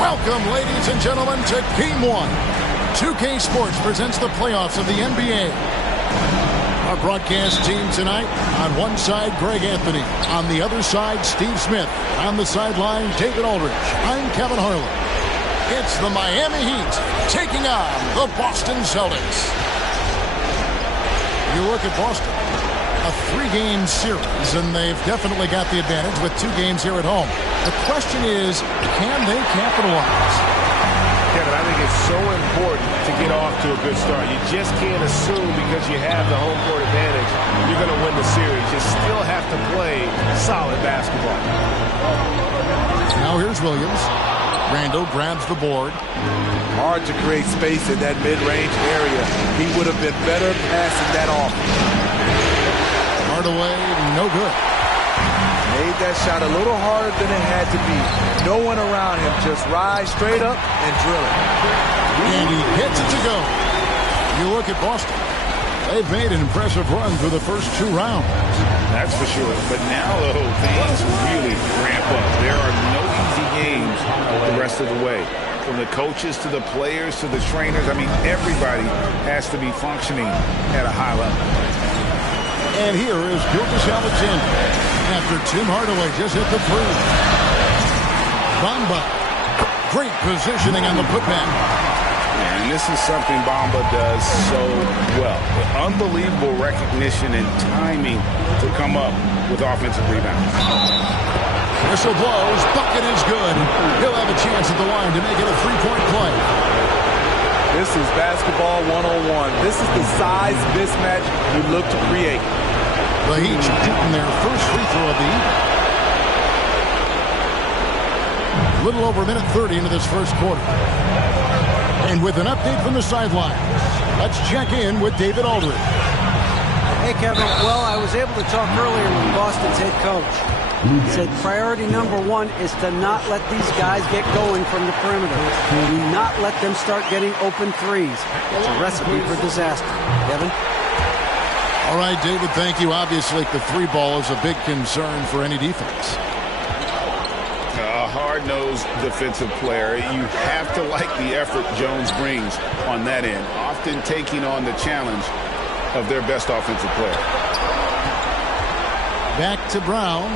Welcome, ladies and gentlemen, to Game 1. 2K Sports presents the playoffs of the NBA. Our broadcast team tonight, on one side, Greg Anthony. On the other side, Steve Smith. On the sideline, David Aldridge. I'm Kevin Harlan. It's the Miami Heat taking on the Boston Celtics. You look at Boston, a 3-game series, and they've definitely got the advantage with 2 games here at home. The question is, can they capitalize? Kevin, I think it's so important to get off to a good start. You just can't assume because you have the home court advantage you're going to win the series. You still have to play solid basketball. Now here's Williams. Randall grabs the board. Hard to create space in that mid-range area. He would have been better passing that off. Hardaway, no good. Made that shot a little harder than it had to be. No one around him. Just rise straight up and drill it. And he gets it to go. You look at Boston. They've made an impressive run through the first 2 rounds. That's for sure. But now, though, things really ramp up. There are no easy games the rest of the way. From the coaches to the players to the trainers. I mean, everybody has to be functioning at a high level. And here is Gilgeous-Alexander after Tim Hardaway just hit the 3. Bamba. Great positioning on the putback. And this is something Bamba does so well. Unbelievable recognition and timing to come up with offensive rebounds. Whistle blows. Bucket is good. He'll have a chance at the line to make it a 3-point play. This is basketball 101. This is the size mismatch you look to create. The Heat shooting their first free throw of the evening. A little over a minute 30 into this first quarter. And with an update from the sidelines, let's check in with David Aldridge. Hey, Kevin. Well, I was able to talk earlier with Boston's head coach. He said priority number 1 is to not let these guys get going from the perimeter. Do not let them start getting open threes. It's a recipe for disaster. Kevin? All right, David, thank you. Obviously, the 3 ball is a big concern for any defense. A hard-nosed defensive player. You have to like the effort Jones brings on that end, often taking on the challenge of their best offensive player. Back to Brown.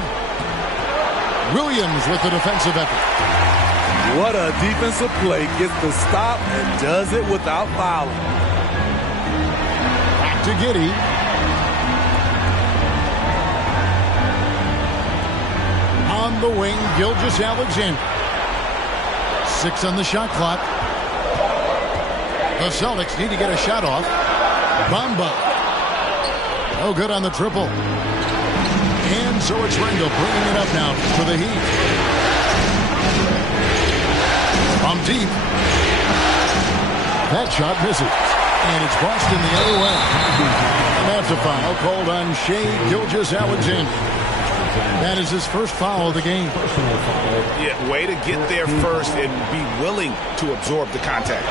Williams with the defensive effort. What a defensive play. Gets the stop and does it without fouling. Back to Giddey. On the wing, Gilgeous-Alexander. 6 on the shot clock. The Celtics need to get a shot off. Bamba. No good on the triple. And so it's Randall bringing it up now for the Heat. From deep. That shot misses. And it's Boston the other way. And that's a foul called on Shai Gilgeous-Alexander. That is his first foul of the game. Yeah, way to get there first and be willing to absorb the contact.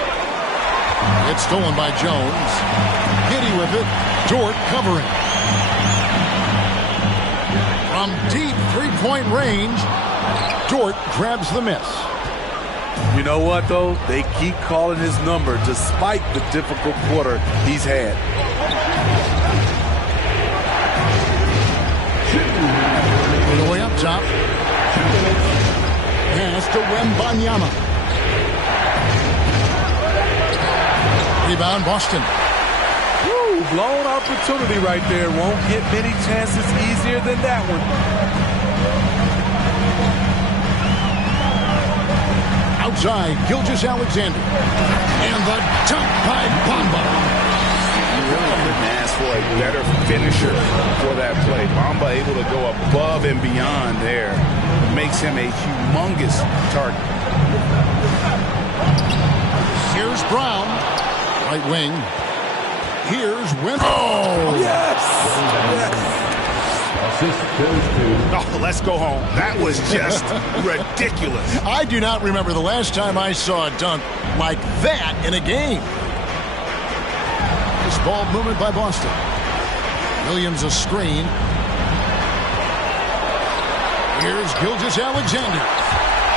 It's stolen by Jones. Giddey with it. Dort covering. From deep 3-point range, Dort grabs the miss. You know what, though? They keep calling his number despite the difficult quarter he's had. All the way up top. Pass to Wembanyama. Rebound, Boston. Woo, blown opportunity right there. Won't get many chances easier than that one. Outside, Gilgeous-Alexander. And the dunk by Bamba. You really couldn't ask for a better finisher for that play. Bamba able to go above and beyond there. Makes him a humongous target. Here's Brown. Right wing. Here's Wimby. Oh! Yes! Oh, let's go home. That was just ridiculous. I do not remember the last time I saw a dunk like that in a game. Nice ball movement by Boston. Williams a screen. Here's Gilgeous-Alexander.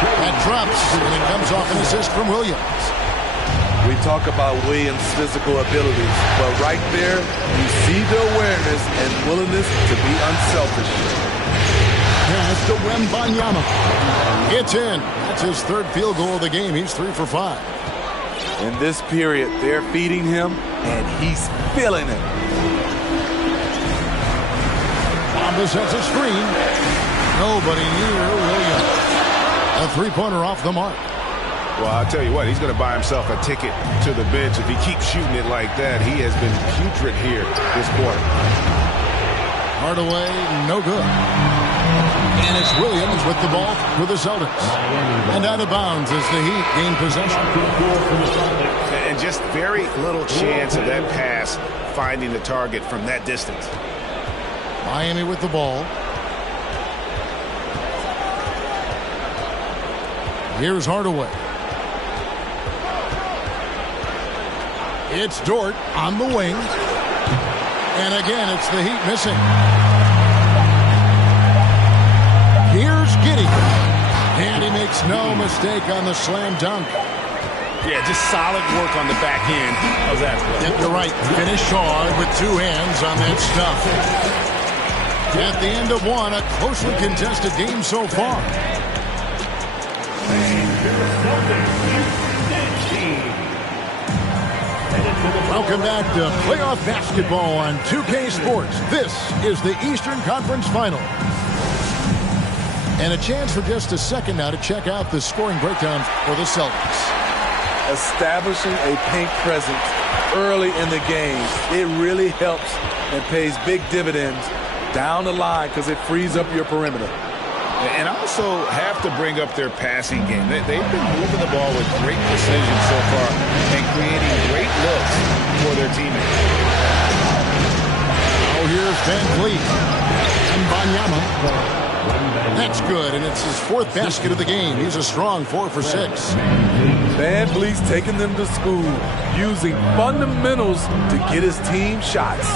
That drops, and it comes off an assist from Williams. We talk about Williams' physical abilities, but right there, you see the awareness and willingness to be unselfish. Pass to Wembanyama. It's in. That's his third field goal of the game. He's 3 for 5. In this period, they're feeding him, and he's feeling it. Bamba sets a screen. Nobody near Williams. A three-pointer off the mark. Well, I'll tell you what, he's going to buy himself a ticket to the bench. If he keeps shooting it like that, he has been putrid here this quarter. Hardaway, no good. And it's Williams with the ball for the Celtics. And out of bounds as the Heat gain possession. And just very little chance of that pass finding the target from that distance. Miami with the ball. Here's Hardaway. It's Dort on the wing. And again, it's the Heat missing. Here's Giddey. And he makes no mistake on the slam dunk. Yeah, just solid work on the back end of that play. Yep, you're right. Finish hard with two hands on that stuff. At the end of one, a closely contested game so far. Welcome back to playoff basketball on 2K Sports. This is the Eastern Conference Final. And a chance for just a second now to check out the scoring breakdown for the Celtics. Establishing a paint presence early in the game, it really helps and pays big dividends down the line because it frees up your perimeter. And also have to bring up their passing game. They've been moving the ball with great precision so far and creating great looks for their teammates. Oh, here's Van Vliet. And Wembanyama. That's good, and it's his fourth basket of the game. He's a strong 4 for 6. Van Vliet's taking them to school, using fundamentals to get his team shots.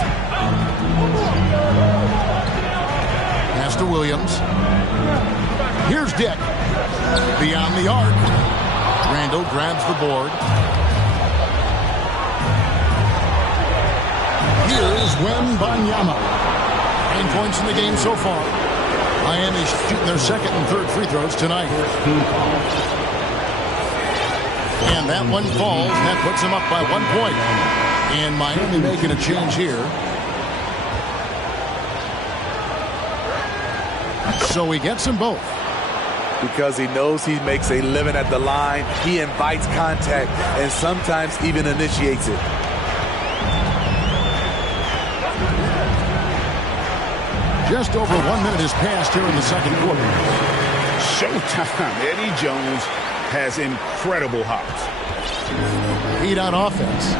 Pass to Williams. Here's Dick. Beyond the arc. Randall grabs the board. Here's Wembanyama. 9 points in the game so far. Miami's shooting their second and third free throws tonight. And that one falls. That puts them up by 1 point. And Miami making a change here. So he gets them both. Because he knows he makes a living at the line, he invites contact and sometimes even initiates it. Just over 1 minute has passed here in the second quarter. Showtime. Eddie Jones has incredible hops. Heat on offense.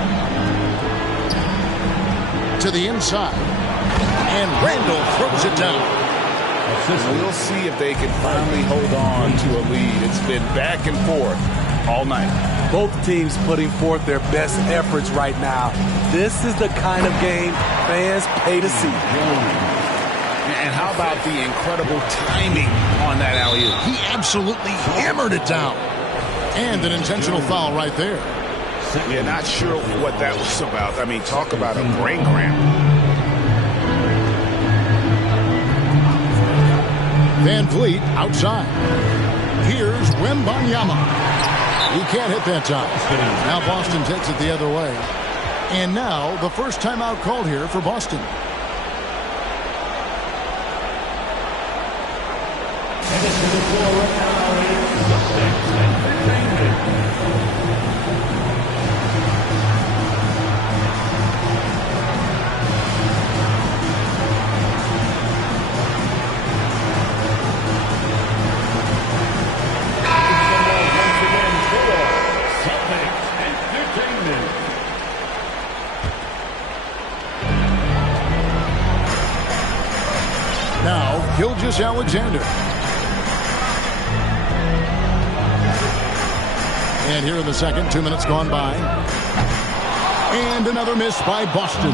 To the inside. And Randall throws it down. We'll see if they can finally hold on to a lead. It's been back and forth all night. Both teams putting forth their best efforts right now. This is the kind of game fans pay to see. And how about the incredible timing on that alley-oop? He absolutely hammered it down. And an intentional foul right there. Yeah, not sure what that was about. I mean, talk about a brain cramp. Van Vliet outside. Here's Wembanyama. He can't hit that time. Now Boston takes it the other way. And now the first timeout called here for Boston. And it's to the floor right now is Celtics Entertainment. Now, Gilgeous-Alexander. And here in the second, 2 minutes gone by. And another miss by Boston.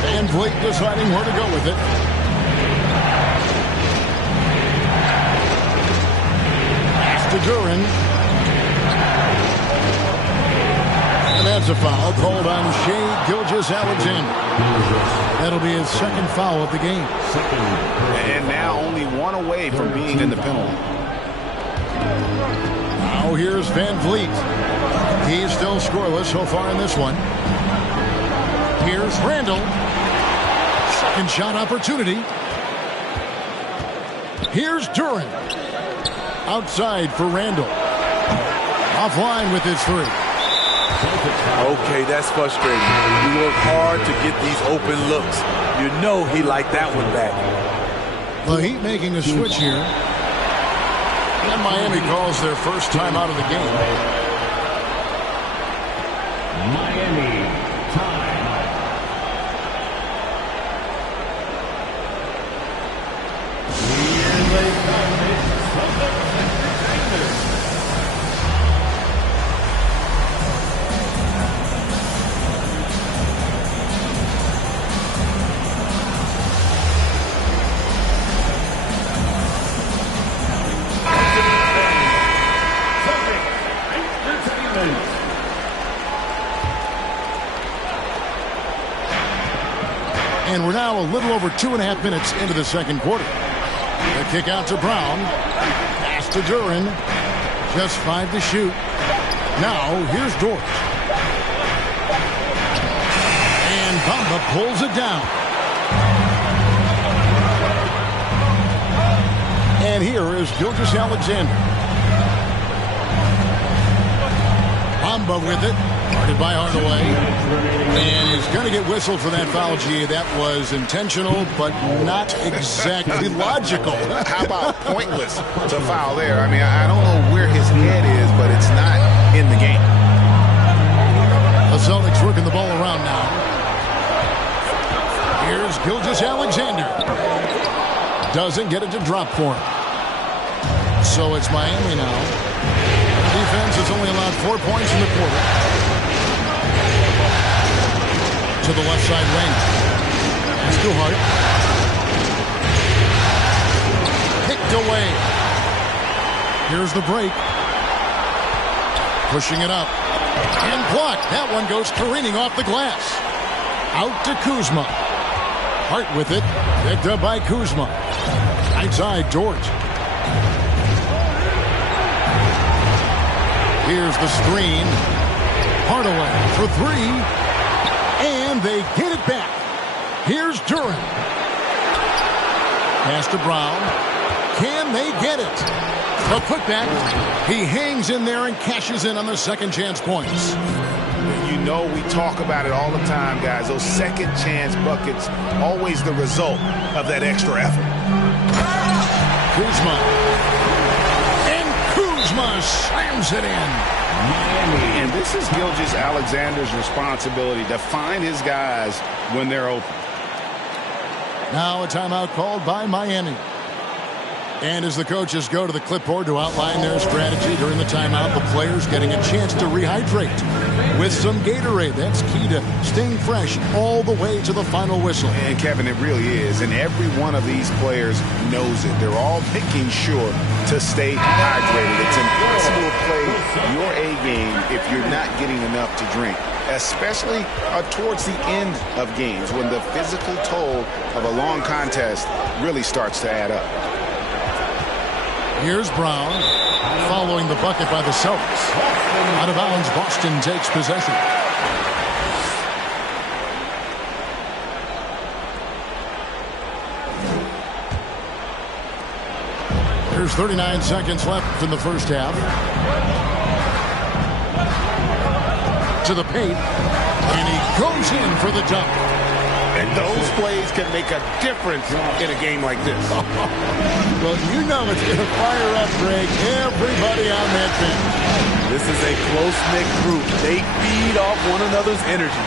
Van Vliet deciding where to go with it. Pass to Duren. And that's a foul called on Shai Gilgeous-Alexander. That'll be his second foul of the game. And now only one away from being in the penalty. Now here's Van Vliet. He's still scoreless so far in this one. Here's Randall. Second shot opportunity. Here's Duren. Outside for Randall. Offline with his three. Okay, that's frustrating. You work hard to get these open looks. You know he liked that one back. The Heat making a switch here. And Miami calls their first time out of the game. Miami time. Here they come. It's Celtics Entertainment. And we're now a little over 2.5 minutes into the second quarter. The kick out to Brown. Pass to Duren. Just 5 to shoot. Now here's Dort. And Bamba pulls it down. And here is Gilgeous-Alexander. Bamba with it. Guarded by Hardaway. And he's going to get whistled for that foul, G. That was intentional, but not exactly logical. How about pointless to foul there? I mean, I don't know where his head is, but it's not in the game. The Celtics working the ball around now. Here's Gilgeous-Alexander. Doesn't get it to drop for him. So it's Miami now. The defense has only allowed 4 points in the quarter. To the left side wing. That's too hard. Kicked away. Here's the break. Pushing it up. And blocked. That one goes careening off the glass. Out to Kuzma. Hart with it. Picked up by Kuzma. Right side, Dort. Here's the screen. Hardaway for three. And they get it back. Here's Duren. Pass to Brown. Can they get it? The putback. He hangs in there and cashes in on the second chance points. You know we talk about it all the time, guys. Those second chance buckets, always the result of that extra effort. Kuzma. And Kuzma slams it in. Miami. And this is Gilgeous-Alexander's responsibility to find his guys when they're open. Now a timeout called by Miami. And as the coaches go to the clipboard to outline their strategy during the timeout, the players getting a chance to rehydrate with some Gatorade. That's key to staying fresh all the way to the final whistle. And Kevin, it really is. And every one of these players knows it. They're all making sure to stay hydrated. It's impossible to play your A game if you're not getting enough to drink, especially towards the end of games when the physical toll of a long contest really starts to add up. Here's Brown following the bucket by the Celtics. Out of bounds, Boston takes possession. There's 39 seconds left in the first half. To the paint, and he goes in for the dunk. And those plays can make a difference in a game like this. Well, you know it's going to fire up, Greg. Everybody on that bench. This is a close-knit group. They feed off one another's energy.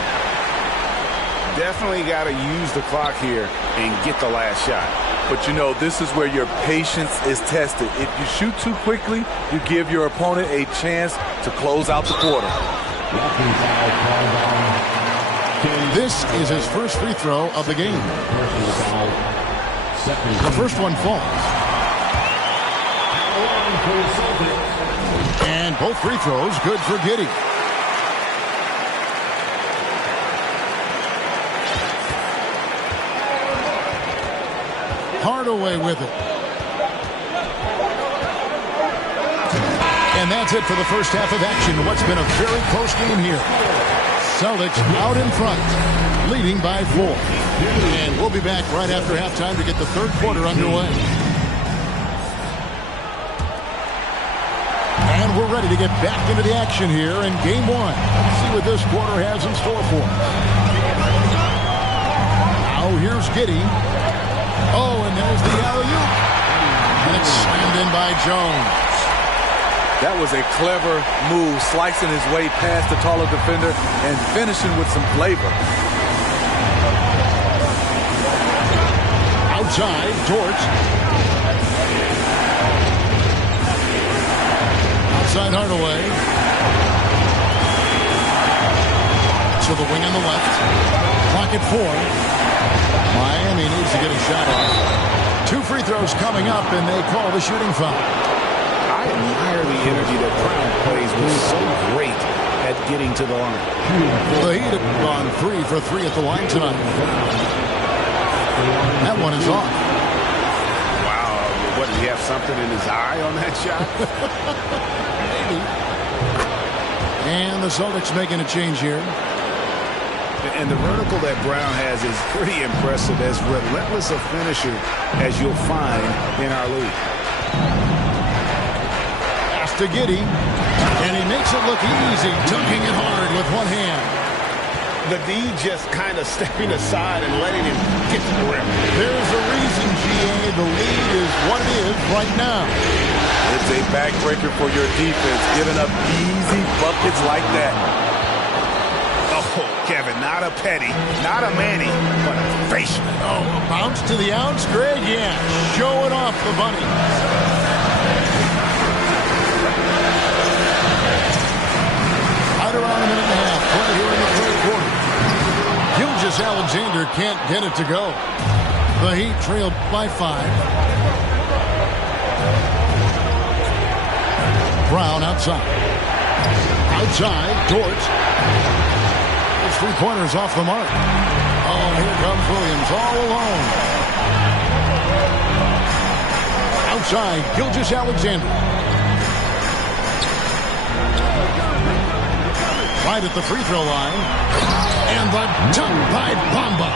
Definitely got to use the clock here and get the last shot. But, you know, this is where your patience is tested. If you shoot too quickly, you give your opponent a chance to close out the quarter. This is his first free throw of the game. The first one falls. And both free throws good for Giddey. Hardaway with it. And that's it for the first half of action. What's been a very close game here. Celtics out in front, leading by 4. And we'll be back right after halftime to get the third quarter underway. And we're ready to get back into the action here in game 1. Let's see what this quarter has in store for us. Now here's Giddey. Oh, and there's the alley-oop. And it's slammed in by Jones. That was a clever move, slicing his way past the taller defender and finishing with some flavor. Outside, Dort. Outside Hardaway. To the wing on the left. Clock at 4. Miami needs to get a shot off. 2 free throws coming up, and they call the shooting foul. I admire the energy that Brown plays with, so great at getting to the line. The Heat have gone 3 for 3 at the line tonight. That one is off. Wow, what, did he have something in his eye on that shot? Maybe. And the Celtics making a change here. And the vertical that Brown has is pretty impressive, as relentless a finisher as you'll find in our league. To Giddey, and he makes it look easy, dunking it hard with one hand. The D just kind of stepping aside and letting him get to the rim. There's a reason, GA, the lead is what it is right now. It's a backbreaker for your defense, giving up easy buckets like that. Oh, Kevin, not a Petty, not a Manny, but a facial. Oh, a bounce to the ounce, Greg? Yeah, showing off the bunny. Around a minute and a half play here in the third quarter. Gilgeous-Alexander can't get it to go. The Heat trailed by 5. Brown outside. Outside, Dort. Those 3-pointers off the mark. Oh, here comes Williams all alone. Outside, Gilgeous-Alexander. Right at the free throw line. And the dunk by Bamba.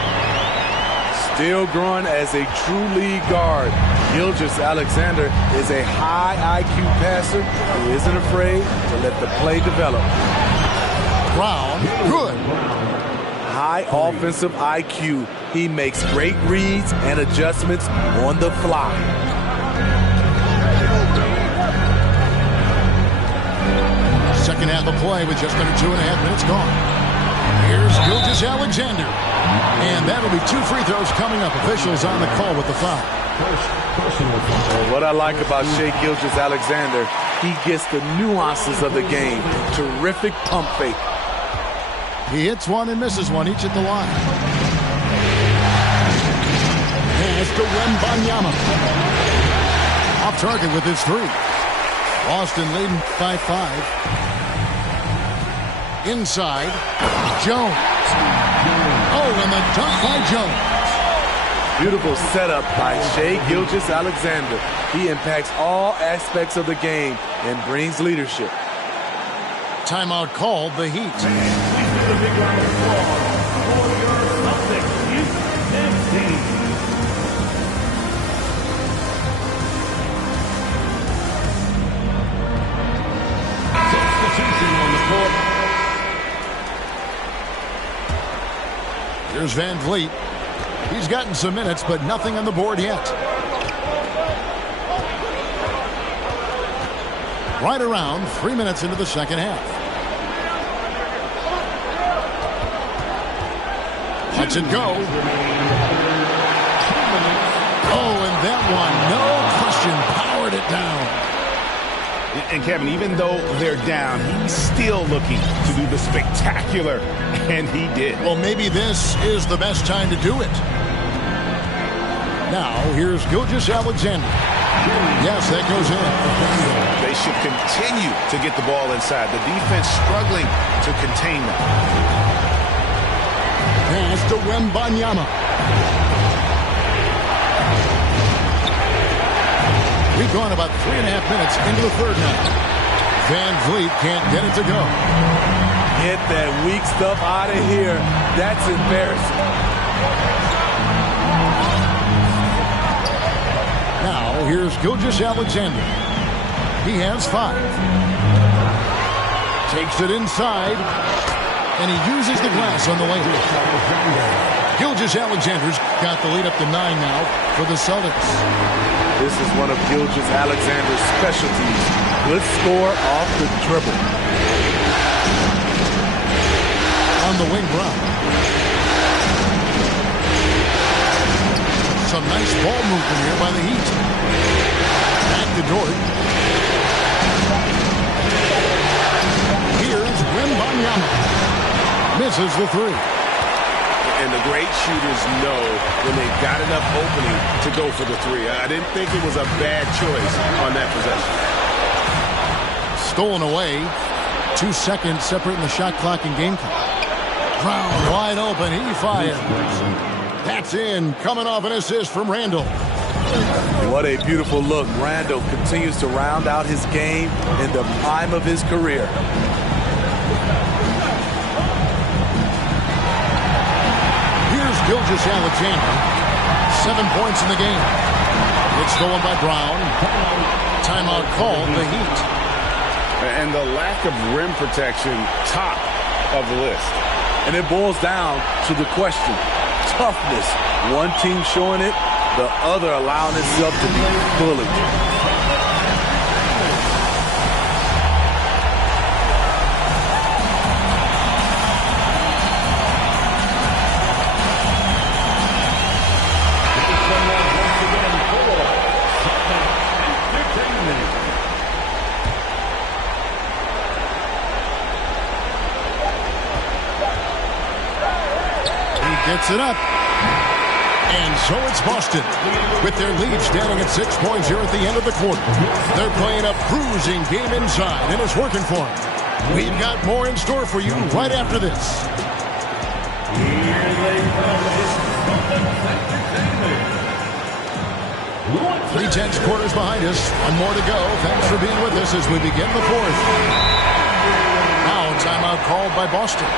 Still growing as a true lead guard. Gilgeous-Alexander is a high IQ passer who isn't afraid to let the play develop. Brown, good. High offensive IQ. He makes great reads and adjustments on the fly. Second half of play with just under 2.5 minutes gone. Here's Gilgeous-Alexander. And that'll be 2 free throws coming up. Officials on the call with the foul. What I like about Shai Gilgeous-Alexander, he gets the nuances of the game. Terrific pump fake. He hits one and misses one, each at the line. Pass to Wembanyama. Off target with his 3. Boston leading by 5. Inside. Jones. Oh, and the dunk by Jones. Beautiful setup by Shai Gilgeous-Alexander. He impacts all aspects of the game and brings leadership. Timeout called, the Heat. Please give a big round of applause for your Celtics youth team. Substitution on the court. Here's Van Vliet. He's gotten some minutes, but nothing on the board yet. Right around 3 minutes into the second half. Lets it go. Oh, and that one, no question, powered it down. And Kevin, even though they're down, he's still looking to do the spectacular, and he did. Well, maybe this is the best time to do it. Now, here's Gilgeous-Alexander. Yes, that goes in. They should continue to get the ball inside. The defense struggling to contain them. Pass to Wembanyama. We've gone about 3.5 minutes into the third now. Van Vliet can't get it to go. Get that weak stuff out of here. That's embarrassing. Now, here's Gilgeous-Alexander. He has 5. Takes it inside, and he uses the glass on the layup. Gilgeous-Alexander's got the lead up to 9 now for the Celtics. This is one of Gilgeous-Alexander's specialties. Good score off the dribble. On the wing, Brown. Some nice ball movement here by the Heat. Back to Dort. Here's Wembanyama. Misses the 3. And the great shooters know when they've got enough opening to go for the 3. I didn't think it was a bad choice on that possession. Stolen away. 2 seconds separating the shot clock and game clock. Brown wide open. He fires. That's in. Coming off an assist from Randall. What a beautiful look. Randall continues to round out his game in the prime of his career. Here's Gilgeous-Alexander. 7 points in the game. It's stolen by Brown. Timeout called, the Heat. And the lack of rim protection, top of the list. And it boils down to the question. Toughness. One team showing it, the other allowing itself to be bullied. Gets it up. And so it's Boston with their lead standing at 6 points here at the end of the quarter. They're playing a bruising game inside, and it's working for them. We've got more in store for you right after this. Here they come. It's 3/10 quarters behind us. One more to go. Thanks for being with us as we begin the fourth. Now, timeout called by Boston.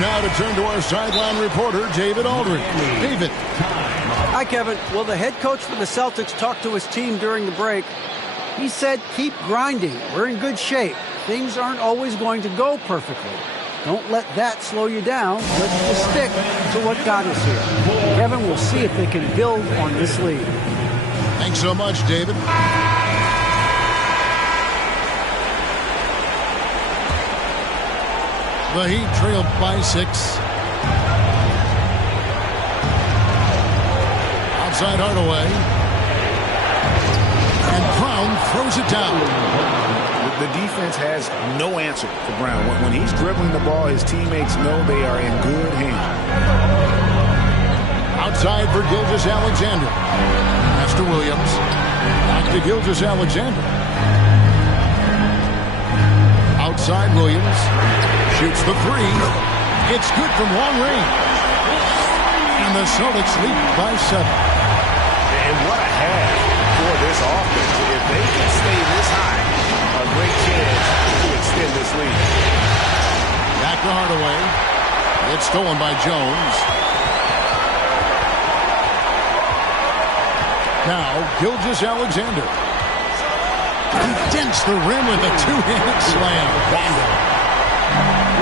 Now to turn to our sideline reporter, David Aldridge. David. Hi, Kevin. Well, the head coach for the Celtics talked to his team during the break. He said, keep grinding. We're in good shape. Things aren't always going to go perfectly. Don't let that slow you down. Let's just stick to what got us here. Kevin, we'll see if they can build on this lead. Thanks so much, David. The Heat trailed by 6. outside Hardaway. And Brown throws it down. The defense has no answer for Brown. When he's dribbling the ball, his teammates know they are in good hands. Outside for Gilgeous-Alexander. Pass to Williams. Back to Gilgeous-Alexander. Outside Williams. Shoots the three. It's good from long range. And the Celtics lead by 7. And what a half for this offense. If they can stay this high, a great chance to extend this lead. Back to Hardaway. It's stolen by Jones. Now, Gilgeous-Alexander. He dents the rim with a two-handed slam.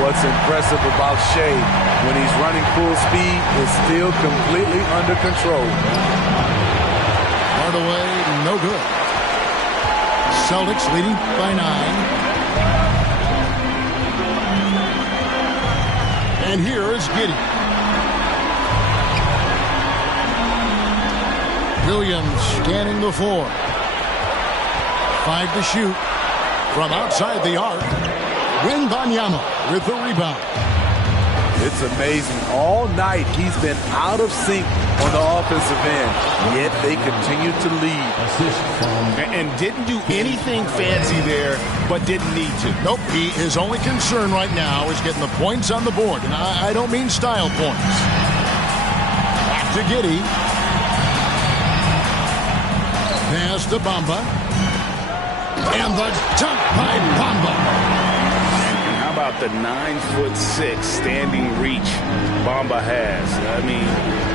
What's impressive about Shea when he's running full speed is still completely under control. Hardaway, no good. Celtics leading by 9. And here is Giddey. Williams scanning the floor. 5 to shoot from outside the arc. Wembanyama with the rebound. It's amazing. All night he's been out of sync on the offensive end, yet they continue to lead. And didn't do anything fancy there, but didn't need to. Nope, his only concern right now is getting the points on the board. And I don't mean style points. Back to Giddey. Pass to Bamba. And the dunk by Bamba. How about the 9'6" standing reach Bamba has? I mean,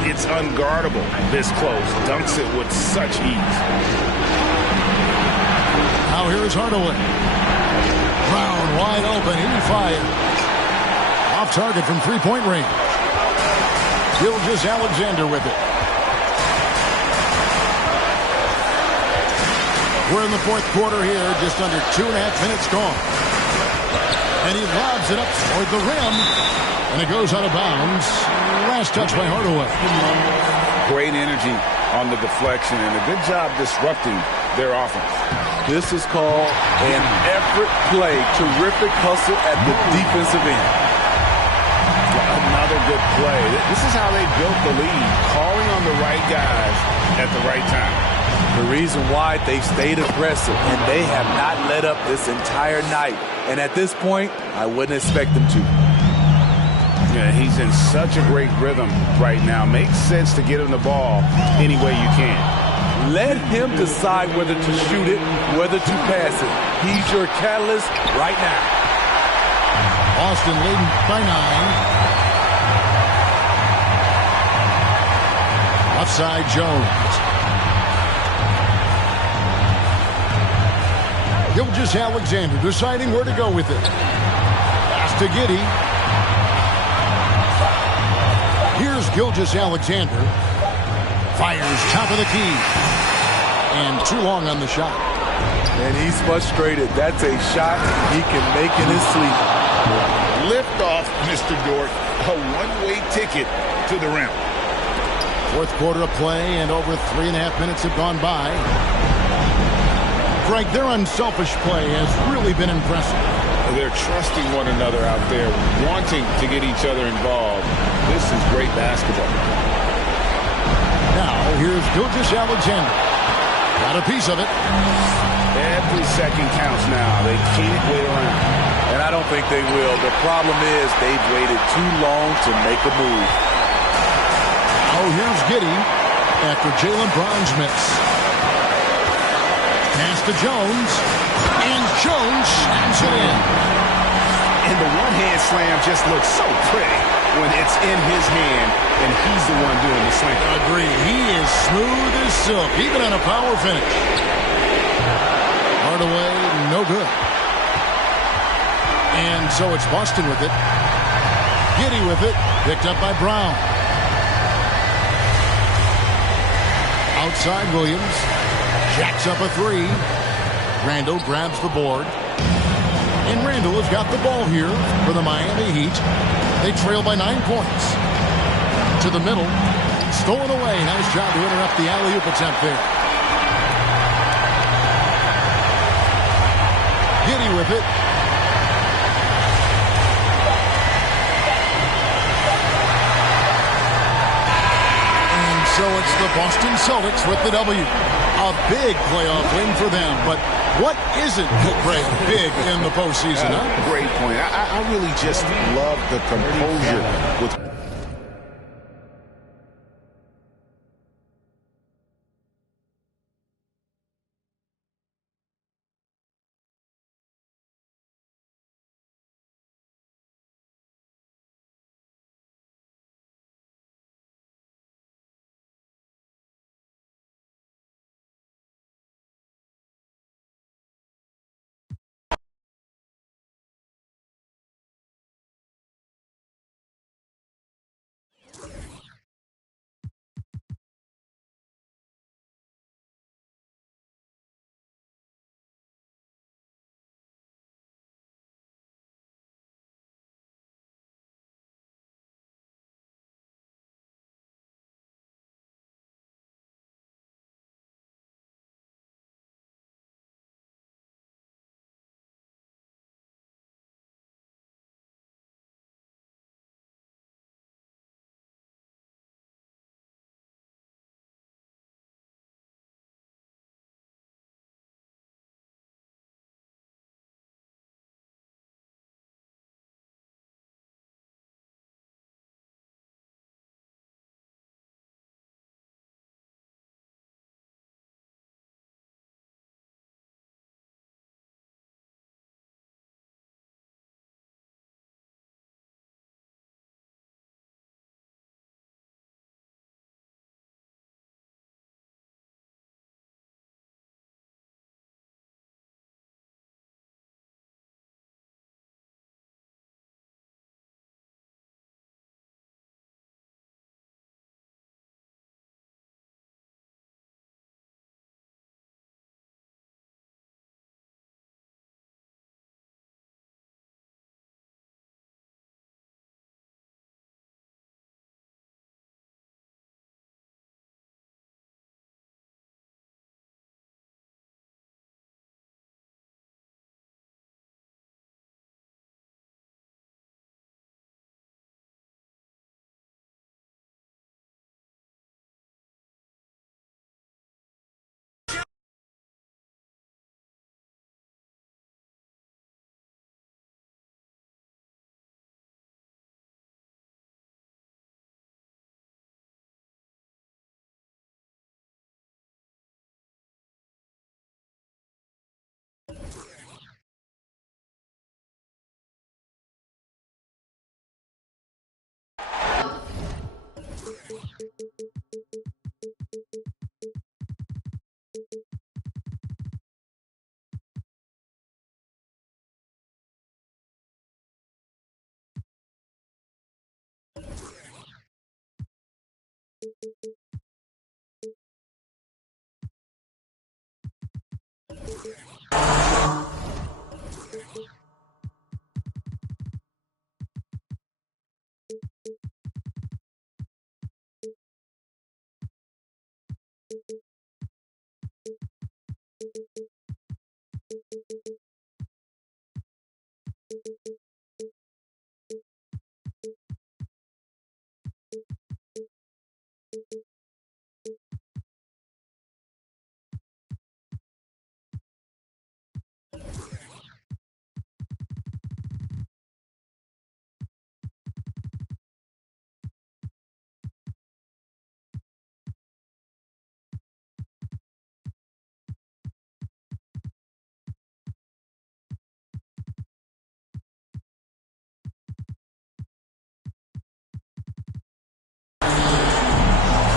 it's unguardable this close. Dunks it with such ease. Now here is Hardaway. Brown wide open. He fired. Off target from three-point range. Gilgeous-Alexander with it. We're in the fourth quarter here. Just under 2.5 minutes gone. And he lobs it up toward the rim. And it goes out of bounds. Last touch by Hardaway. Great energy on the deflection and a good job disrupting their offense. This is called an effort play. Terrific hustle at the defensive end. Another good play. This is how they built the lead. Calling on the right guys at the right time. The reason why they stayed aggressive, and they have not let up this entire night. And at this point, I wouldn't expect them to. Yeah, he's in such a great rhythm right now. Makes sense to get him the ball any way you can. Let him decide whether to shoot it, whether to pass it. He's your catalyst right now. Boston leading by 9. Offside Jones. Gilgeous-Alexander deciding where to go with it. Pass to Giddey. Here's Gilgeous-Alexander. Fires top of the key. And too long on the shot. And he's frustrated. That's a shot he can make in his sleep. Lift off, Mr. Dort. A one-way ticket to the rim. Fourth quarter of play, and over 3.5 minutes have gone by. Greg, their unselfish play has really been impressive. They're trusting one another out there, wanting to get each other involved. This is great basketball. Now, here's Gilgeous-Alexander. Got a piece of it. Every second counts now. They can't wait around. And I don't think they will. The problem is they've waited too long to make a move. Oh, here's Giddey after Jaylen Brown's miss. Pass to Jones, and Jones slams it in. And the one-hand slam just looks so pretty when it's in his hand, and he's the one doing the slam. Agree. He is smooth as silk, even on a power finish. Hardaway, no good. And so it's Boston with it. Giddey with it, picked up by Brown. Outside Williams. Jacks up a three. Randall grabs the board. And Randall has got the ball here for the Miami Heat. They trail by 9 points. To the middle. stolen away. Nice job to interrupt the alley-oop attempt there. Giddey with it. And so it's the Boston Celtics with the W. A big playoff win for them, but what isn't big in the postseason, huh? Great point. I really just love the composure with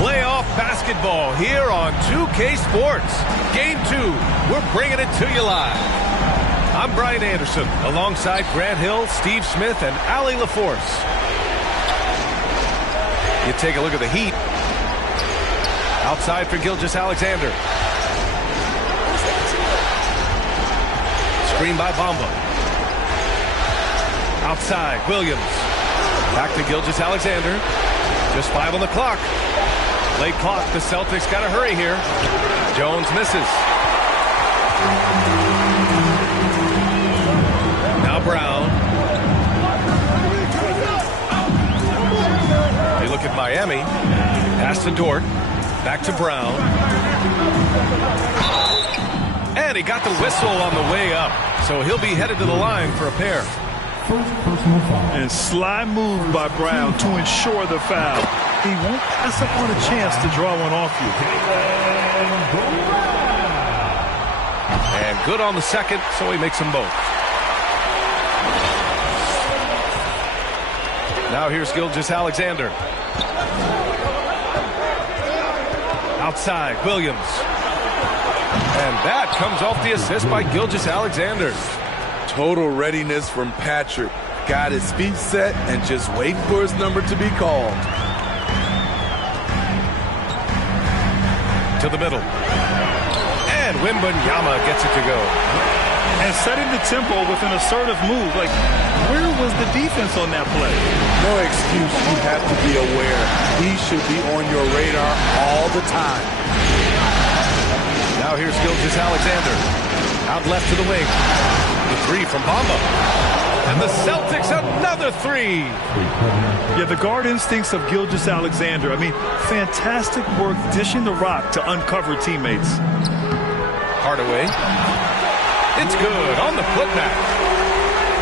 Playoff basketball here on 2K Sports. Game 2, we're bringing it to you live. I'm Brian Anderson, alongside Grant Hill, Steve Smith, and Allie LaForce. You take a look at the Heat. Outside for Gilgeous-Alexander. Screen by Bamba. Outside, Williams. Back to Gilgeous-Alexander. Just 5 on the clock. Late clock. The Celtics got to hurry here. Jones misses. Now Brown. They look at Miami. Pass to Dort. Back to Brown. And he got the whistle on the way up. So he'll be headed to the line for a pair. And sly move by Brown to ensure the foul. He won't pass up on a chance to draw one off you. And good on the second, so he makes them both. Now here's Gilgeous-Alexander. Outside, Williams. And that comes off the assist by Gilgeous-Alexander. Total readiness from Patrick. Got his feet set and just waiting for his number to be called. To the middle. And Wembanyama gets it to go. And setting the tempo with an assertive move. Like, where was the defense on that play? No excuse. You have to be aware. He should be on your radar all the time. Now here's Gilgeous-Alexander. Out left to the wing. The three from Bamba. And the Celtics another three. Yeah, the guard instincts of Gilgeous-Alexander. I mean, fantastic work dishing the rock to uncover teammates. Hardaway. It's good on the putback.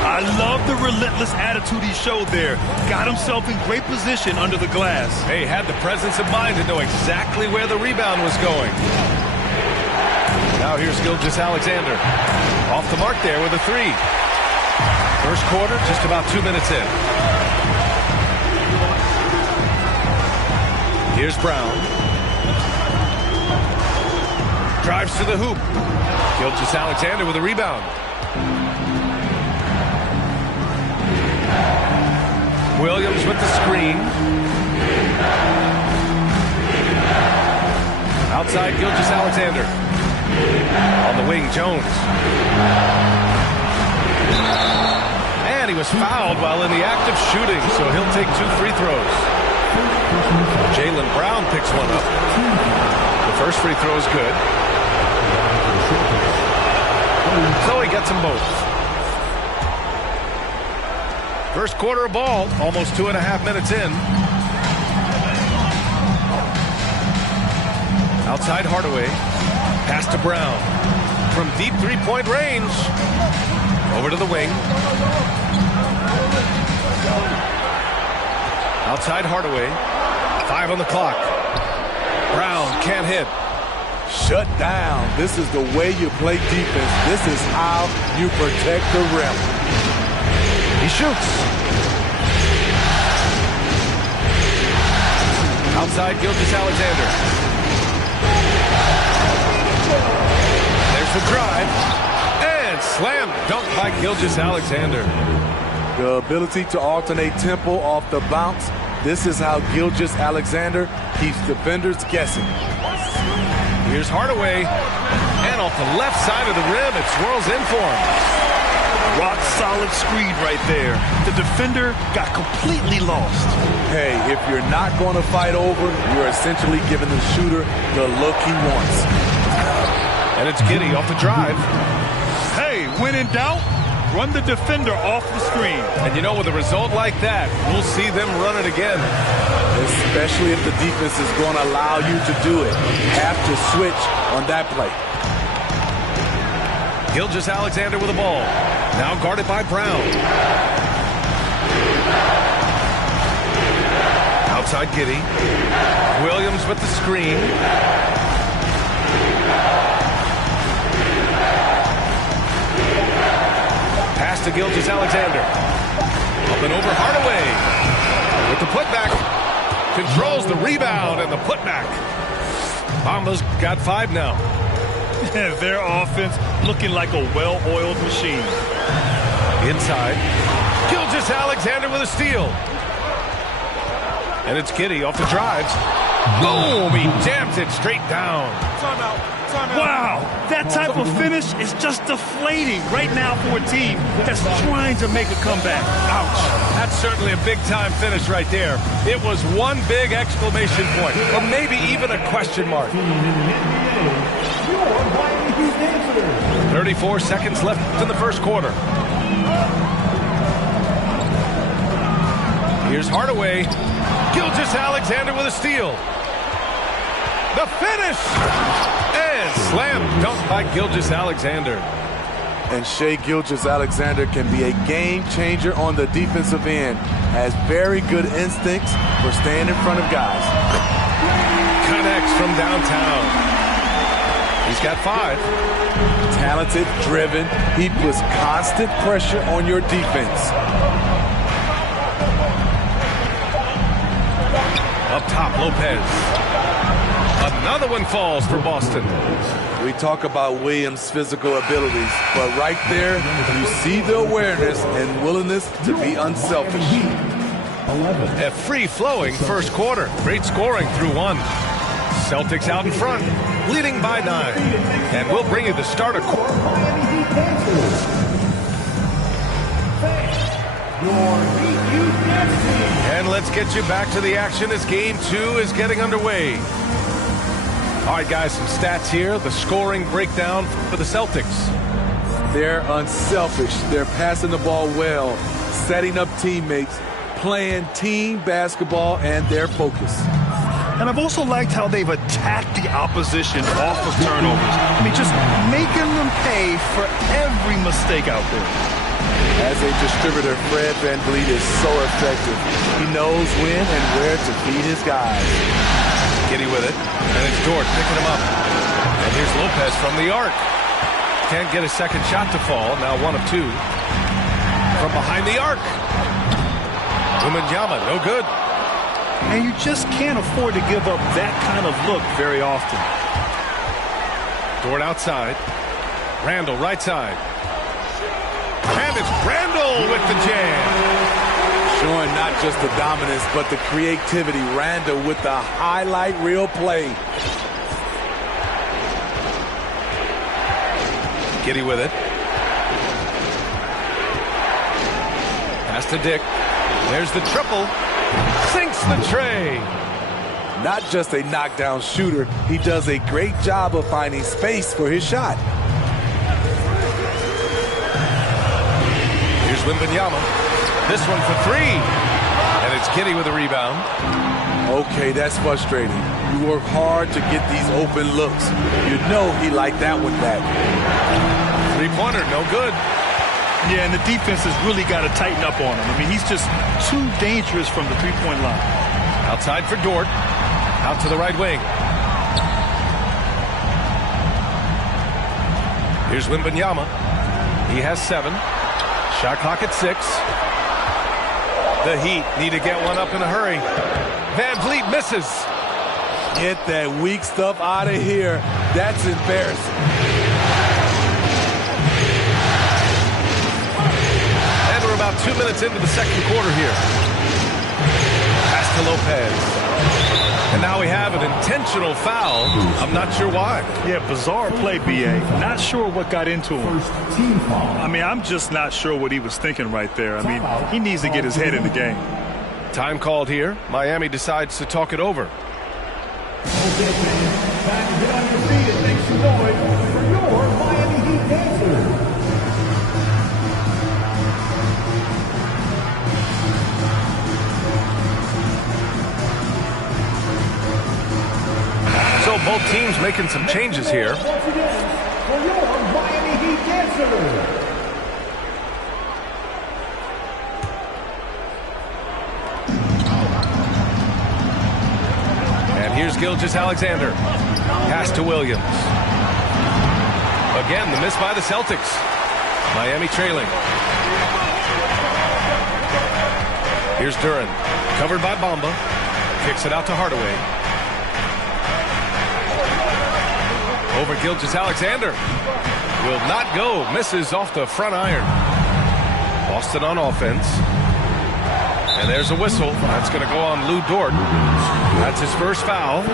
I love the relentless attitude he showed there. Got himself in great position under the glass. He had the presence of mind to know exactly where the rebound was going. Now here's Gilgeous-Alexander. Off the mark there with a three. First quarter, just about 2 minutes in. Here's Brown. Drives to the hoop. Gilgeous-Alexander with a rebound. Williams with the screen. Outside Gilgeous-Alexander. On the wing, Jones. And he was fouled while in the act of shooting, so he'll take 2 free throws. Jaylen Brown picks one up. The first free throw is good. So he gets them both. First quarter of ball, almost 2.5 minutes in. Outside Hardaway. Pass to Brown. From deep three-point range. Over to the wing. Outside Hardaway. 5 on the clock. Brown can't hit. Shut down. This is the way you play defense. This is how you protect the rim. He shoots. Outside Gilgeous-Alexander. There's the drive. And slam dunk by Gilgeous-Alexander. The ability to alternate tempo off the bounce. This is how Gilgeous-Alexander keeps defenders guessing. Here's Hardaway. And off the left side of the rim, it swirls in for him. Rock solid screen right there. The defender got completely lost. Hey, if you're not going to fight over, you're essentially giving the shooter the look he wants. And it's Giddey off the drive. Hey, when in doubt, run the defender off the screen. And you know, with a result like that, we'll see them run it again. Especially if the defense is going to allow you to do it. You have to switch on that play. Gilgeous-Alexander with the ball. Now guarded by Brown. Outside Giddey. Williams with the screen. Pass to Gilgeous-Alexander. Up and over Hardaway. With the putback. Controls the rebound and the putback. Bamba's got 5 now. Their offense looking like a well-oiled machine. Inside. Gilgeous-Alexander with a steal. And it's Giddey off the drives. Boom! He jams it straight down. Timeout. Wow, that type of finish is just deflating right now for a team that's trying to make a comeback. Ouch. That's certainly a big-time finish right there. It was one big exclamation point, or maybe even a question mark. 34 seconds left in the first quarter. Here's Hardaway. Gilgeous-Alexander with a steal. The finish! And slam dunk by Gilgeous-Alexander. And Shai Gilgeous-Alexander can be a game changer on the defensive end. Has very good instincts for staying in front of guys. Connects from downtown. He's got 5. Talented, driven. He puts constant pressure on your defense. Up top, Lopez. Another one falls for Boston. We talk about Williams' physical abilities, but right there, you see the awareness and willingness to be unselfish. A free-flowing first quarter. Great scoring through 1. Celtics out in front, leading by 9. And we'll bring you the starter. And let's get you back to the action as Game 2 is getting underway. All right, guys, some stats here. The scoring breakdown for the Celtics. They're unselfish. They're passing the ball well, setting up teammates, playing team basketball, and their focus. And I've also liked how they've attacked the opposition off of turnovers. I mean, just making them pay for every mistake out there. As a distributor, Fred VanVleet is so effective. He knows when and where to feed his guys. Giddey with it, and it's Dort picking him up. And here's Lopez from the arc. Can't get a second shot to fall. Now 1 of 2. From behind the arc. Wembanyama, no good. And you just can't afford to give up that kind of look very often. Dort outside. Randall right side. And it's Randall with the jam. Showing not just the dominance, but the creativity. Randall with the highlight reel play. Giddey with it. Pass to Dick. There's the triple. Sinks the tray. Not just a knockdown shooter, he does a great job of finding space for his shot. Here's Wembanyama. This one for 3. And it's Giddey with a rebound. Okay, that's frustrating. You work hard to get these open looks. You know he liked that one back. 3-pointer, no good. Yeah, and the defense has really got to tighten up on him. I mean, he's just too dangerous from the three-point line. Outside for Dort. Out to the right wing. Here's Wembanyama. He has 7. Shot clock at 6. The Heat need to get one up in a hurry. VanVleet misses. Get that weak stuff out of here. That's embarrassing. And we're about 2 minutes into the second quarter here. Pass to Lopez. And now we have an intentional foul. I'm not sure why. Yeah, bizarre play, B.A. Not sure what got into him. I mean, I'm just not sure what he was thinking right there. I mean, he needs to get his head in the game. Time called here. Miami decides to talk it over. Okay, fans, time to get on your feet and make some noise for your Miami Heat dancers. So both teams making some changes here. Once again, for your Miami Heat dancers. And here's Gilgeous-Alexander. Pass to Williams. Again, the miss by the Celtics. Miami trailing. Here's Duren. Covered by Bamba. Kicks it out to Hardaway. Over Gilgeous-Alexander. Will not go. Misses off the front iron. Boston on offense. And there's a whistle. That's going to go on Lou Dort. That's his first foul.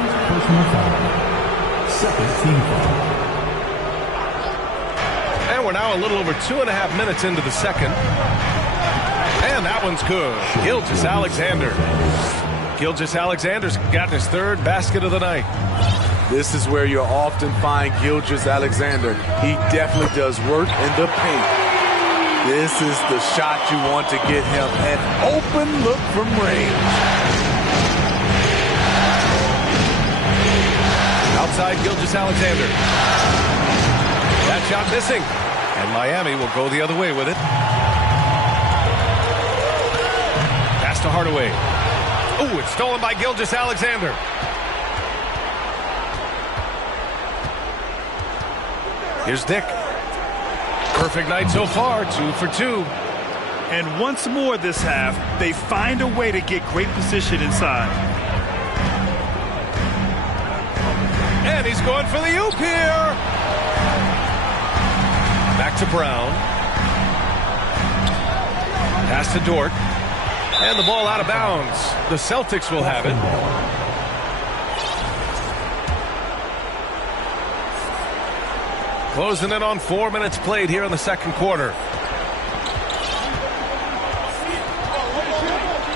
second team foul. And we're now a little over 2.5 minutes into the second. And that one's good. Gilgeous-Alexander. Gilgeous-Alexander's gotten his third basket of the night. This is where you'll often find Gilgeous-Alexander. He definitely does work in the paint. This is the shot you want to get him. An open look from range. Outside Gilgeous-Alexander. That shot missing. And Miami will go the other way with it. Pass to Hardaway. Oh, it's stolen by Gilgeous-Alexander. Here's Dick. Perfect night so far, 2 for 2. And once more this half, they find a way to get great position inside. And he's going for the oop here. Back to Brown. Pass to Dort. And the ball out of bounds. The Celtics will have it. Closing in on 4 minutes played here in the second quarter.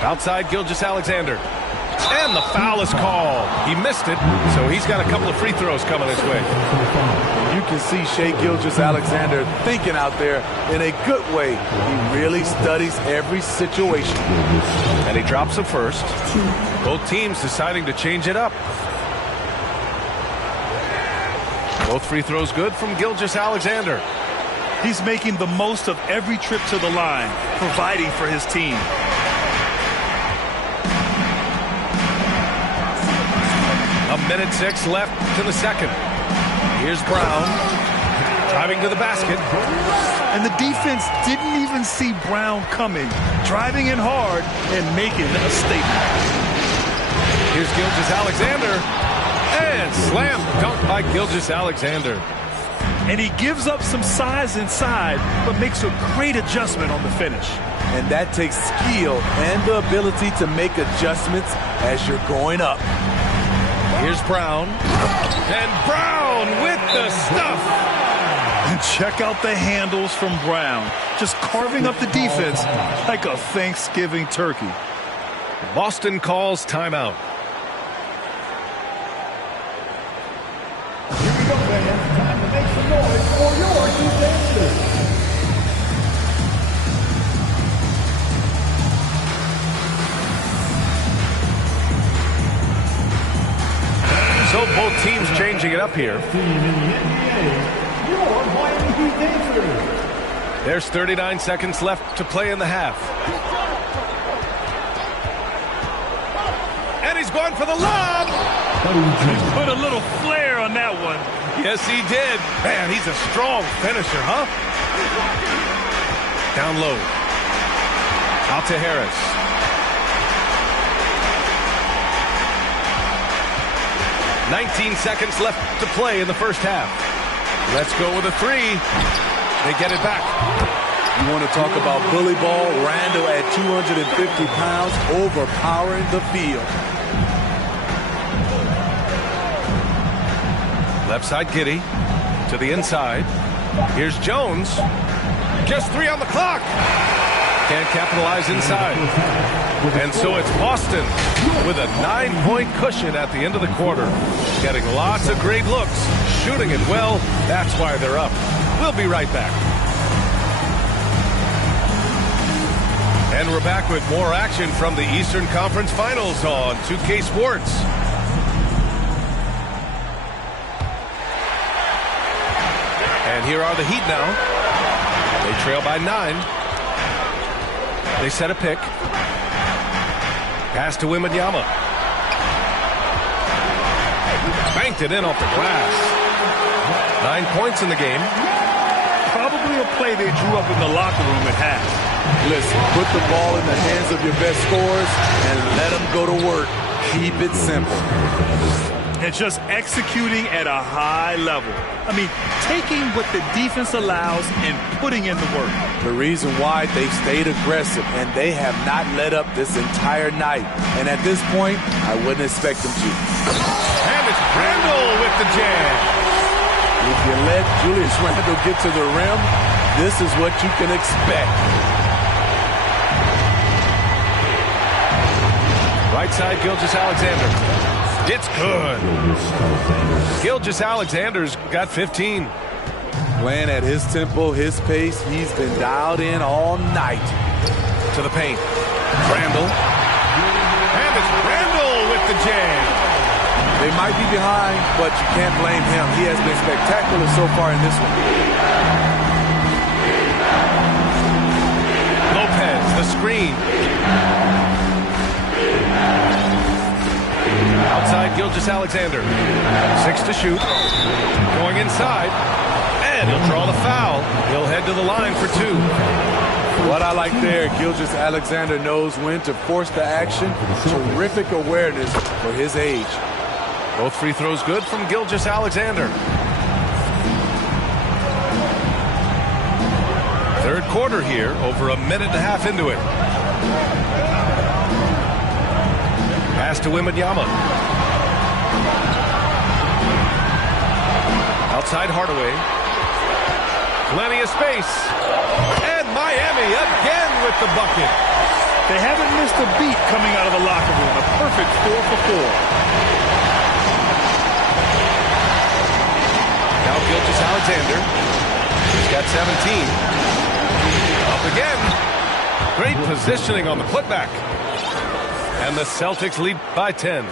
Outside Gilgeous-Alexander. And the foul is called. He missed it, so he's got a couple of free throws coming his way. You can see Shai Gilgeous-Alexander thinking out there in a good way. He really studies every situation. And he drops the first. Both teams deciding to change it up. Both free throws good from Gilgeous-Alexander. He's making the most of every trip to the line, providing for his team. A minute 6 left to the second. Here's Brown. Driving to the basket. And the defense didn't even see Brown coming. Driving in hard and making a statement. Here's Gilgeous-Alexander. And slam dunk by Gilgeous-Alexander. And he gives up some size inside, but makes a great adjustment on the finish. And that takes skill and the ability to make adjustments as you're going up. Here's Brown. And Brown with the stuff. And check out the handles from Brown. Just carving up the defense like a Thanksgiving turkey. Boston calls timeout. Here we go, fans. Time to make some noise for your defense. So both teams changing it up here. There's 39 seconds left to play in the half. And he's going for the lob. He put a little flair on that one. Yes, he did. Man, he's a strong finisher, huh? Down low. Out to Harris. "19 seconds left to play in the first half. Let's go with a three. They get it back. You want to talk about bully ball? Randle at 250 pounds, overpowering the field. Left side Giddey to the inside. Here's Jones. Just 3 on the clock. Can't capitalize inside. And so it's Boston with a 9-point cushion at the end of the quarter. Getting lots of great looks. Shooting it well. That's why they're up. We'll be right back. And we're back with more action from the Eastern Conference Finals on 2K Sports. And here are the Heat now. They trail by 9. They set a pick. Pass to Wembanyama. Banked it in off the glass. 9 points in the game. Probably a play they drew up in the locker room at half. Listen, put the ball in the hands of your best scorers and let them go to work. Keep it simple. And just executing at a high level. I mean, taking what the defense allows and putting in the work. The reason why they've stayed aggressive and they have not let up this entire night. And at this point, I wouldn't expect them to. And it's Randle with the jam. If you let Julius Randle get to the rim, this is what you can expect. Right side, Gilgeous-Alexander. It's good. Gilgeous-Alexander's got 15. Playing at his tempo, his pace, he's been dialed in all night. To the paint. Randle. And it's Randle with the jam. They might be behind, but you can't blame him. He has been spectacular so far in this one. Lopez, the screen. Outside, Gilgeous-Alexander. 6 to shoot. Going inside. And he'll draw the foul. He'll head to the line for 2. What I like there, Gilgeous-Alexander knows when to force the action. Terrific awareness for his age. Both free throws good from Gilgeous-Alexander. Third quarter here, over a minute and a half into it. Pass to Wembanyama. Outside Hardaway. Plenty of space. And Miami again with the bucket. They haven't missed a beat coming out of the locker room. A perfect 4 for 4. Now Gilgeous-Alexander. He's got 17. Up again. Great positioning on the putback. And the Celtics lead by 10.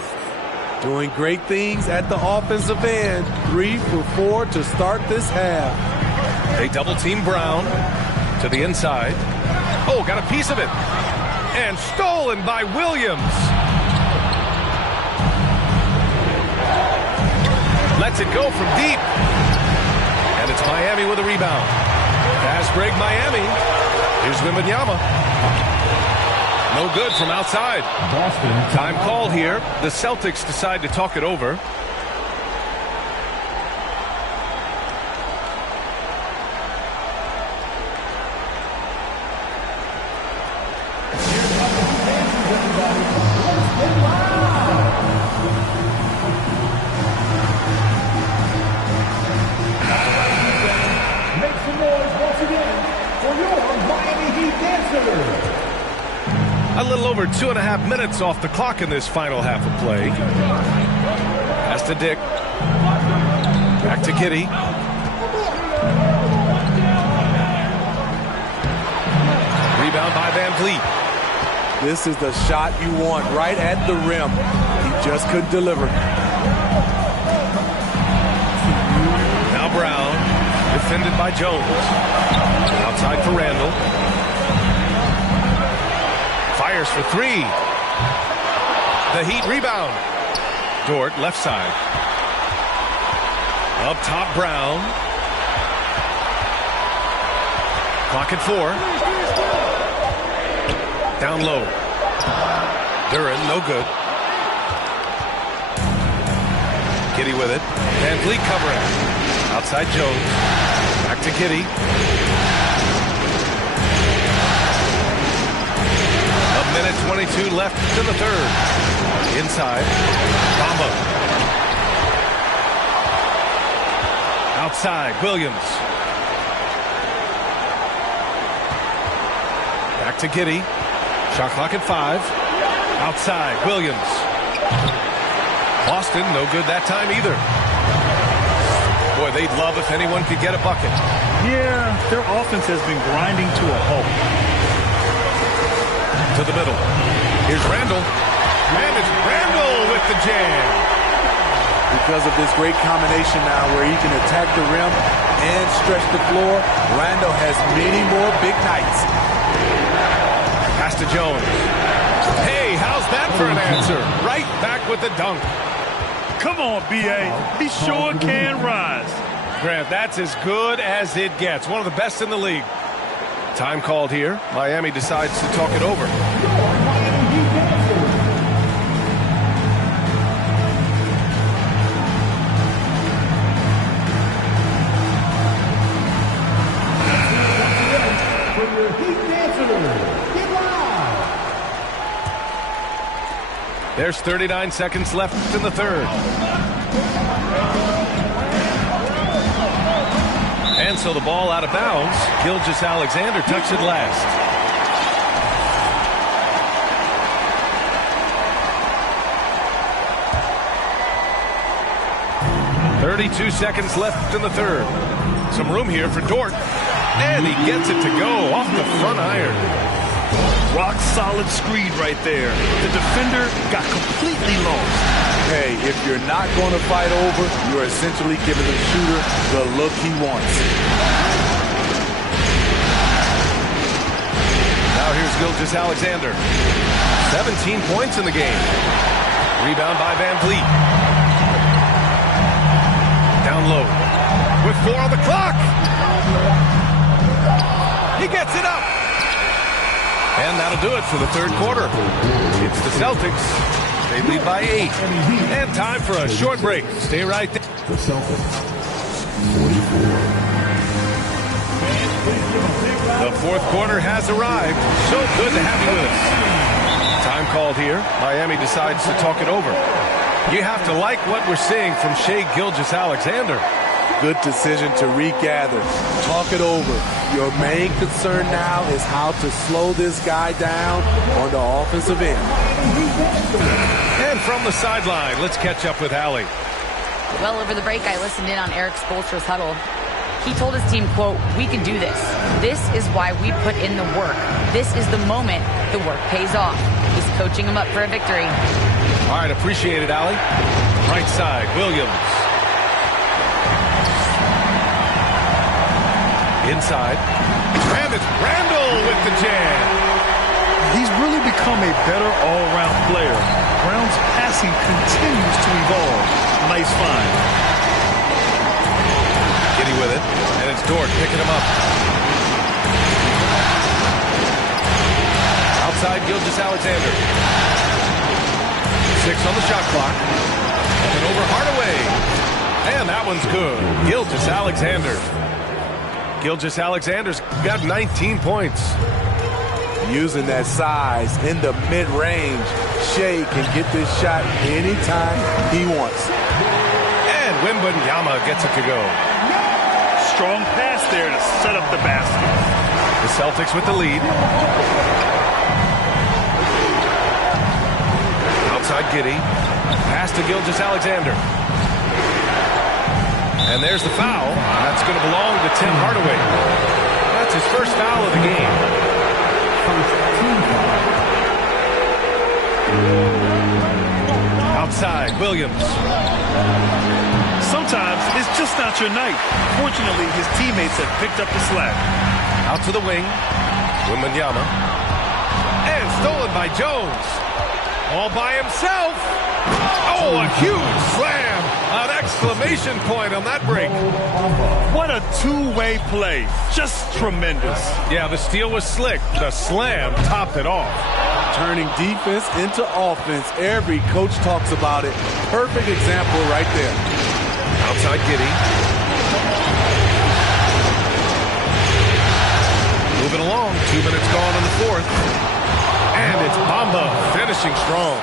Doing great things at the offensive end. 3 for 4 to start this half. They double team Brown to the inside. Oh, got a piece of it. And stolen by Williams. Lets it go from deep. And it's Miami with a rebound. Fast break Miami. Here's Wembanyama. No good from outside. Time call here. The Celtics decide to talk it over. Make some noise once again for your Miami Heat dancers. A little over 2.5 minutes off the clock in this final half of play. Pass to Dick. Back to Giddey. Rebound by Van Vliet. This is the shot you want right at the rim. He just couldn't deliver. Now Brown, defended by Jones. Outside for Randle. Fires for 3. The Heat rebound. Dort, left side. Up top, Brown. Clock at 4. Down low. Duren, no good. Giddey with it. Van Vliet covering. Outside Jones. Back to Giddey. A minute 22 left in the third. Inside. Bamba. Outside. Williams. Back to Giddey. Shot clock at 5. Outside. Williams. Boston, no good that time either. Boy, they'd love if anyone could get a bucket. Yeah, their offense has been grinding to a halt. To the middle. Here's Randle. And it's Randle with the jam. Because of this great combination now where he can attack the rim and stretch the floor, Randle has many more big nights. Pass to Jones. Hey, how's that for an answer? Right back with the dunk. Come on, B.A. He sure can rise. Grant, that's as good as it gets. One of the best in the league. Time called here. Miami decides to talk it over. There's 39 seconds left in the third. And so the ball out of bounds. Gilgeous-Alexander touched it last. .32 seconds left in the third. Some room here for Dort. And he gets it to go off the front iron. Rock solid screen right there. The defender got completely lost. Hey, if you're not going to fight over, you're essentially giving the shooter the look he wants. Now here's Gilgeous-Alexander. 17 points in the game. Rebound by Van Vliet. Down low. With 4 on the clock. He gets it up. And that'll do it for the third quarter. It's the Celtics. They lead by 8. And time for a short break. Stay right there. The Celtics, 44. The fourth quarter has arrived. So good to have you with us. Time called here. Miami decides to talk it over. You have to like what we're seeing from Shai Gilgeous-Alexander. Good decision to regather. Talk it over. Your main concern now is how to slow this guy down on the offensive end. And from the sideline, let's catch up with Allie. Well, over the break, I listened in on Eric Spoelstra's huddle. He told his team, quote, "We can do this. This is why we put in the work. This is the moment the work pays off." He's coaching them up for a victory. All right, appreciate it, Allie. Right side, Williams. Inside. And it's Randall with the jam. He's really become a better all-around player. Brown's passing continues to evolve. Nice find. Giddy with it. And it's Dort picking him up. Outside Gilgeous-Alexander. 6 on the shot clock. And over Hardaway. And that one's good. Gilgeous-Alexander. Gilgeous-Alexander's got 19 points. Using that size in the mid-range, Shai can get this shot anytime he wants. And Wembanyama gets it to go. Strong pass there to set up the basket. The Celtics with the lead. Outside Giddy. Pass to Gilgeous-Alexander. And there's the foul. That's going to belong to Tim Hardaway. That's his first foul of the game. Outside, Williams. Sometimes it's just not your night. Fortunately, his teammates have picked up the slack. Out to the wing. Wembanyama. And stolen by Jones. All by himself. Oh, a huge slam. An exclamation point on that break. What a two-way play. Just tremendous. Yeah, the steal was slick. The slam topped it off. Turning defense into offense. Every coach talks about it. Perfect example right there. Outside Giddy. Moving along. 2 minutes gone in the fourth. And it's Bamba finishing strong.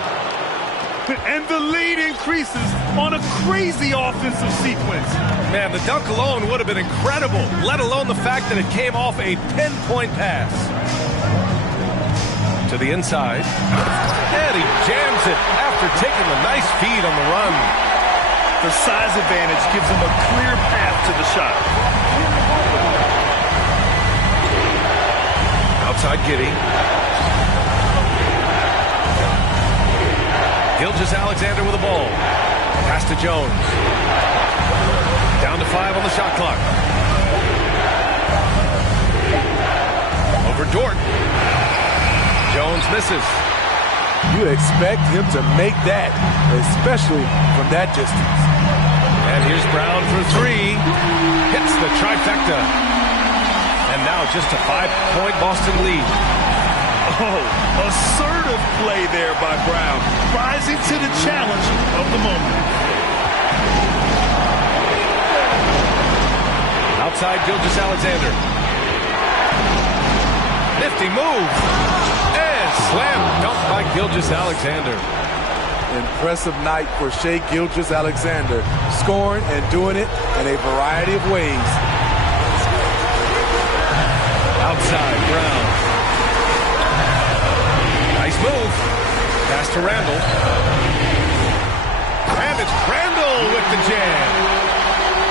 And the lead increases on a crazy offensive sequence. Man, the dunk alone would have been incredible, let alone the fact that it came off a pinpoint pass. To the inside. And he jams it after taking a nice feed on the run. The size advantage gives him a clear path to the shot. Outside Giddy. Gilgeous-Alexander with the ball. Pass to Jones. Down to 5 on the shot clock. Over Dort. Jones misses. You expect him to make that, especially from that distance. And here's Brown for 3. Hits the trifecta. And now just a 5-point Boston lead. Oh, assertive play there by Brown, rising to the challenge of the moment. Outside Gilgeous-Alexander. Nifty move. And slam dunk by Gilgeous-Alexander. Impressive night for Shai Gilgeous-Alexander, scoring and doing it in a variety of ways. to Randall. And it's Randall with the jam.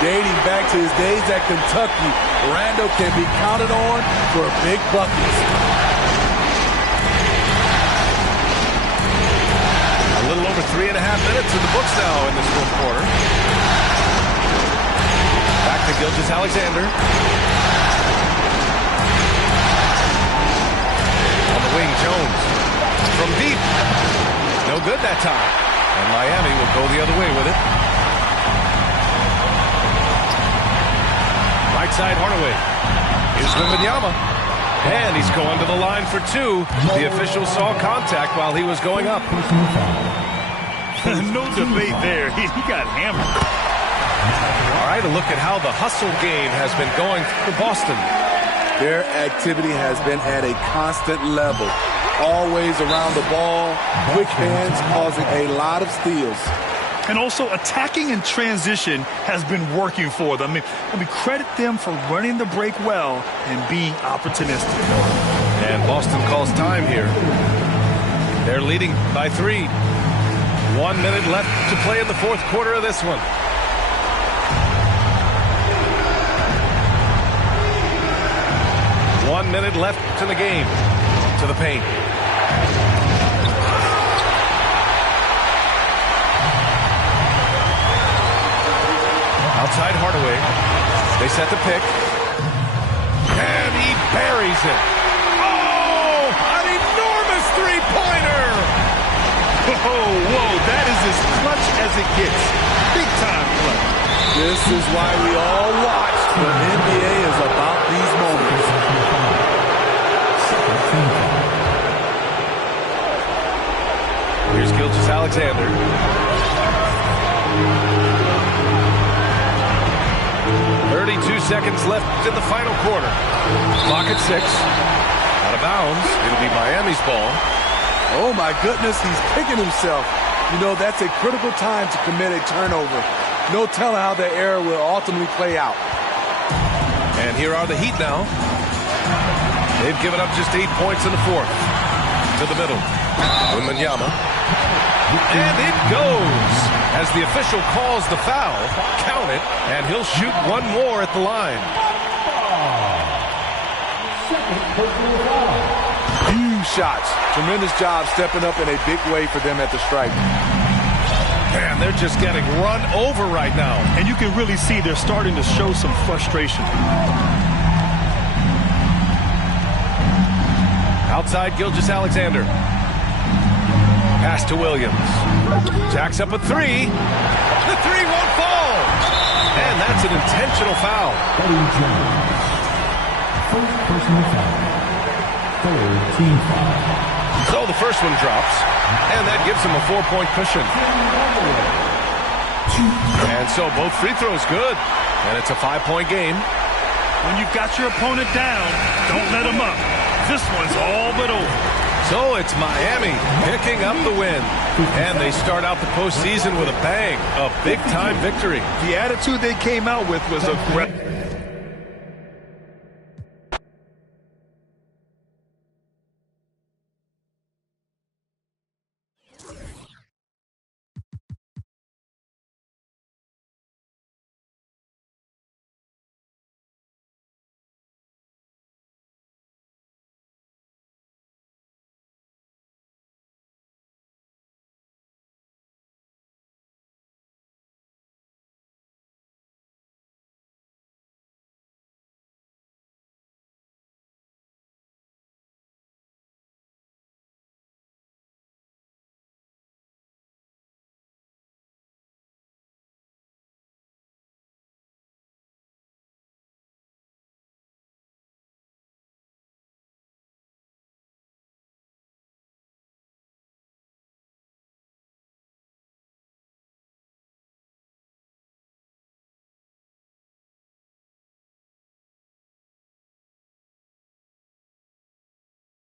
Dating back to his days at Kentucky, Randall can be counted on for big buckets. A little over 3.5 minutes in the books now in this fourth quarter. Back to Gilgeous-Alexander. On the wing, Jones. From deep. No good that time. And Miami will go the other way with it. Right side, Hardaway. Here's Wembanyama. And he's going to the line for two. The official saw contact while he was going up. No debate there. He got hammered. All right, a look at how the hustle game has been going for Boston. Their activity has been at a constant level. Always around the ball, quick hands causing a lot of steals. And also attacking in transition has been working for them. I mean, credit them for running the break well and being opportunistic. And Boston calls time here. They're leading by 3. 1 minute left to play in the fourth quarter of this one. One minute left to the game. To the paint. Outside Hardaway. They set the pick. And he buries it. Oh, an enormous three-pointer. Whoa, that is as clutch as it gets. Big time clutch. This is why we all watch. The NBA is about these moments. Here's Gilgeous-Alexander. Seconds left in the final quarter. Clock at 6. Out of bounds. It'll be Miami's ball. Oh, my goodness, he's picking himself. You know, that's a critical time to commit a turnover. No telling how the error will ultimately play out. And here are the Heat now. They've given up just 8 points in the fourth. To the middle. Wembanyama. And it goes. As the official calls the foul, count it, and he'll shoot one more at the line. Huge shots. Tremendous job stepping up in a big way for them at the stripe. And they're just getting run over right now. And you can really see they're starting to show some frustration. Outside Gilgeous-Alexander. Pass to Williams. Jacks up a 3. The 3 won't fall. And that's an intentional foul. First personal foul. Third team foul. So the first one drops. And that gives him a 4-point cushion. And so both free throws good. And it's a 5-point game. When you've got your opponent down, don't let him up. This one's all but over. So it's Miami picking up the win. And they start out the postseason with a bang. A big-time victory. The attitude they came out with was aggressive.